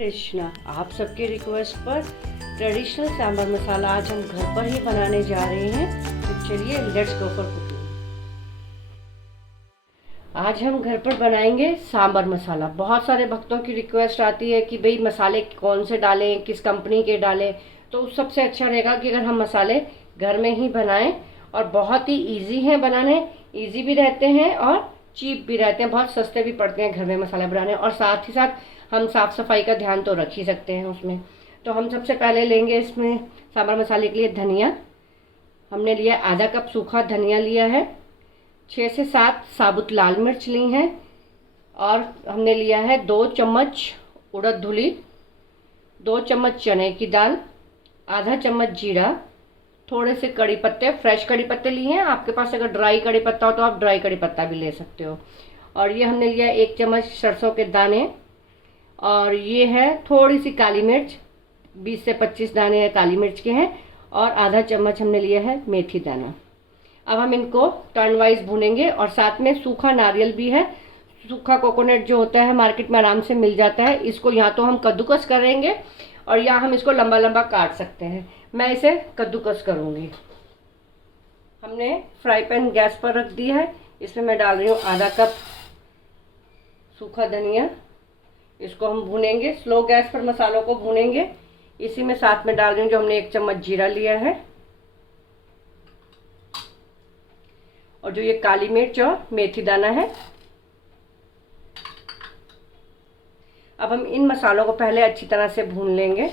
कृष्णा, आप सबके रिक्वेस्ट पर ट्रेडिशनल सांभर मसाला आज हम घर पर ही बनाने जा रहे हैं। तो चलिए लेट्स गो फॉर कुकिंग। आज हम घर पर बनाएंगे सांभर मसाला। बहुत सारे भक्तों की रिक्वेस्ट आती है कि भाई मसाले कौन से डालें, किस कंपनी के डालें। तो सबसे अच्छा रहेगा कि अगर हम मसाले घर में ही बनाएं, और बहुत ही इजी हैं बनाने, इजी भी रहते हैं और चीप भी रहते हैं, बहुत सस्ते भी पड़ते हैं घर में मसाला बनाने। और साथ ही साथ हम साफ़ सफाई का ध्यान तो रख ही सकते हैं उसमें। तो हम सबसे पहले लेंगे इसमें सांभर मसाले के लिए धनिया। हमने लिया आधा कप सूखा धनिया लिया है, 6 से 7 साबुत लाल मिर्च ली हैं, और हमने लिया है 2 चम्मच उड़द धुली, 2 चम्मच चने की दाल, आधा चम्मच जीरा, थोड़े से कड़ी पत्ते, फ्रेश कड़ी पत्ते लिए हैं। आपके पास अगर ड्राई कड़ी पत्ता हो तो आप ड्राई कड़ी पत्ता भी ले सकते हो। और ये हमने लिया 1 चम्मच सरसों के दाने, और ये है थोड़ी सी काली मिर्च, 20 से 25 दाने काली मिर्च के हैं, और आधा चम्मच हमने लिया है मेथी दाना। अब हम इनको टर्न वाइज भूनेंगे। और साथ में सूखा नारियल भी है, सूखा कोकोनट जो होता है मार्केट में आराम से मिल जाता है। इसको या तो हम कद्दूकस करेंगे और या हम इसको लंबा लंबा काट सकते हैं। मैं इसे कद्दूकस करूँगी। हमने फ्राई पैन गैस पर रख दिया है। इसमें मैं डाल रही हूँ आधा कप सूखा धनिया। इसको हम भूनेंगे, स्लो गैस पर मसालों को भूनेंगे। इसी में साथ में डाल रही हूँ जो हमने 1 चम्मच जीरा लिया है, और जो ये काली मिर्च और मेथी दाना है। अब हम इन मसालों को पहले अच्छी तरह से भून लेंगे।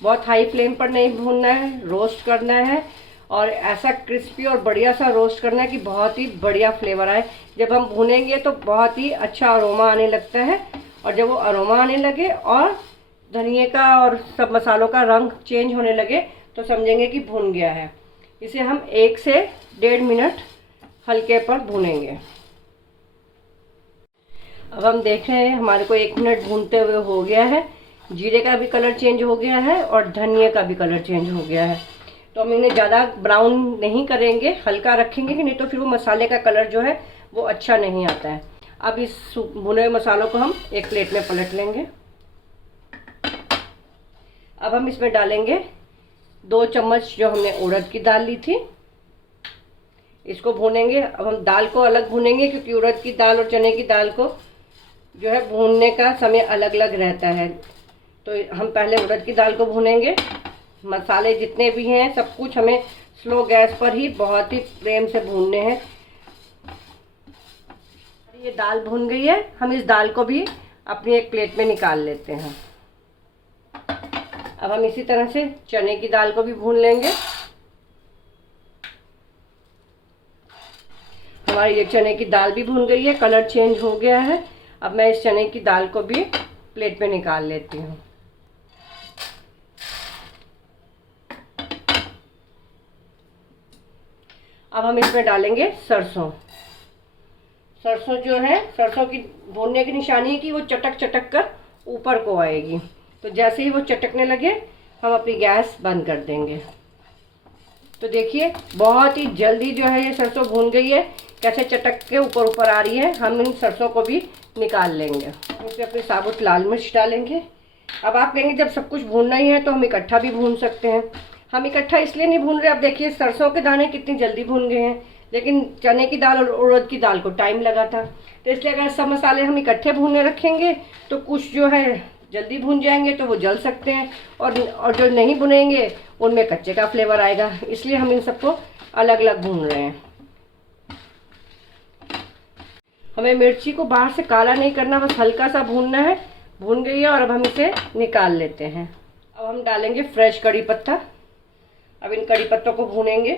बहुत हाई फ्लेम पर नहीं भूनना है, रोस्ट करना है, और ऐसा क्रिस्पी और बढ़िया सा रोस्ट करना है कि बहुत ही बढ़िया फ्लेवर आए। जब हम भूनेंगे तो बहुत ही अच्छा अरोमा आने लगता है, और जब वो अरोमा आने लगे और धनिए का और सब मसालों का रंग चेंज होने लगे तो समझेंगे कि भून गया है। इसे हम 1 से 1.5 मिनट हल्के पर भूनेंगे। अब हम देख रहे हैं हमारे को 1 मिनट भूनते हुए हो गया है। जीरे का भी कलर चेंज हो गया है और धनिए का भी कलर चेंज हो गया है। तो हम इन्हें ज़्यादा ब्राउन नहीं करेंगे, हल्का रखेंगे, कि नहीं तो फिर वो मसाले का कलर जो है वो अच्छा नहीं आता है। अब इस भुने हुए मसालों को हम एक प्लेट में पलट लेंगे। अब हम इसमें डालेंगे 2 चम्मच जो हमने उड़द की दाल ली थी, इसको भूनेंगे। अब हम दाल को अलग भूनेंगे क्योंकि उड़द की दाल और चने की दाल को जो है भूनने का समय अलग अलग रहता है। तो हम पहले उड़द की दाल को भूनेंगे। मसाले जितने भी हैं सब कुछ हमें स्लो गैस पर ही बहुत ही प्रेम से भूनने हैं। ये दाल भून गई है, हम इस दाल को भी अपनी एक प्लेट में निकाल लेते हैं। अब हम इसी तरह से चने की दाल को भी भून लेंगे। हमारी ये चने की दाल भी भून गई है, कलर चेंज हो गया है। अब मैं इस चने की दाल को भी प्लेट में निकाल लेती हूँ। अब हम इसमें डालेंगे सरसों। सरसों जो है, सरसों की भूनने की निशानी है कि वो चटक चटक कर ऊपर को आएगी। तो जैसे ही वो चटकने लगे हम अपनी गैस बंद कर देंगे। तो देखिए बहुत ही जल्दी जो है ये सरसों भून गई है, कैसे चटक के ऊपर ऊपर आ रही है। हम इन सरसों को भी निकाल लेंगे। इसमें अपनी साबुत लाल मिर्च डालेंगे। अब आप कहेंगे जब सब कुछ भूनना ही है तो हम इकट्ठा भी भून सकते हैं। हम इकट्ठा इसलिए नहीं भून रहे। अब देखिए सरसों के दाने कितनी जल्दी भून गए हैं, लेकिन चने की दाल और उड़द की दाल को टाइम लगा था। तो इसलिए अगर सब मसाले हम इकट्ठे भूनने रखेंगे तो कुछ जो है जल्दी भून जाएंगे तो वो जल सकते हैं, और जो नहीं भुनेंगे उनमें कच्चे का फ्लेवर आएगा। इसलिए हम इन सबको अलग अलग भून रहे हैं। हमें मिर्ची को बाहर से काला नहीं करना, बस हल्का सा भूनना है। भून गई है और अब हम इसे निकाल लेते हैं। अब हम डालेंगे फ्रेश कड़ी पत्ता। अब इन कड़ी पत्तों को भूनेंगे।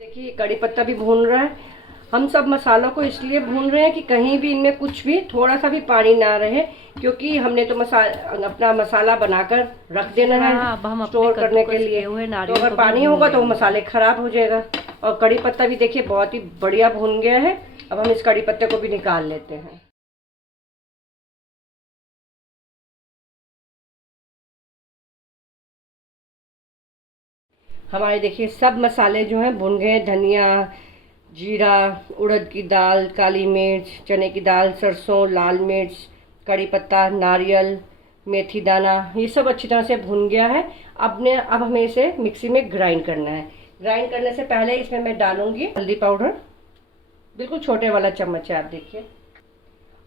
देखिए कड़ी पत्ता भी भून रहा है। हम सब मसालों को इसलिए भून रहे हैं कि कहीं भी इनमें कुछ भी थोड़ा सा भी पानी ना रहे, क्योंकि हमने तो अपना मसाला बनाकर रख देना है स्टोर करने के लिए। तो अगर पानी होगा तो वो मसाले खराब हो जाएगा। और कड़ी पत्ता भी देखिए बहुत ही बढ़िया भून गया है। अब हम इस कड़ी पत्ते को भी निकाल लेते हैं। हमारे देखिए सब मसाले जो हैं भुन गए। धनिया, जीरा, उड़द की दाल, काली मिर्च, चने की दाल, सरसों, लाल मिर्च, कड़ी पत्ता, नारियल, मेथी दाना, ये सब अच्छी तरह से भुन गया है। अब हमें इसे मिक्सी में ग्राइंड करना है। ग्राइंड करने से पहले इसमें मैं डालूंगी हल्दी पाउडर, बिल्कुल छोटे वाला चम्मच है, आप देखिए,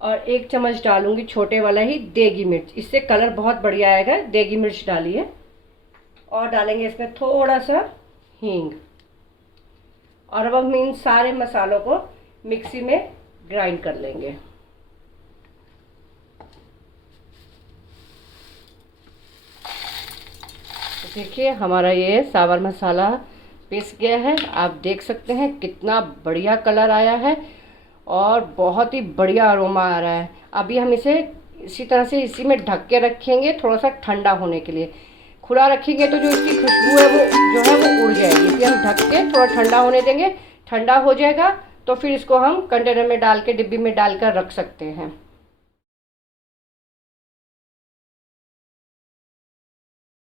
और 1 चम्मच डालूंगी छोटे वाला ही देगी मिर्च, इससे कलर बहुत बढ़िया आएगा। देगी मिर्च डालिए और डालेंगे इसमें थोड़ा सा हींग। और अब हम इन सारे मसालों को मिक्सी में ग्राइंड कर लेंगे। तो देखिए हमारा ये सांभर मसाला पीस गया है। आप देख सकते हैं कितना बढ़िया कलर आया है और बहुत ही बढ़िया अरोमा आ रहा है। अभी हम इसे इसी तरह से इसी में ढक के रखेंगे थोड़ा सा ठंडा होने के लिए। खुला रखेंगे तो जो इसकी खुशबू है वो जो है वो उड़ जाएगी, इसलिए हम ढक के थोड़ा ठंडा होने देंगे। ठंडा हो जाएगा तो फिर इसको हम कंटेनर में डाल के, डिब्बी में डालकर रख सकते हैं।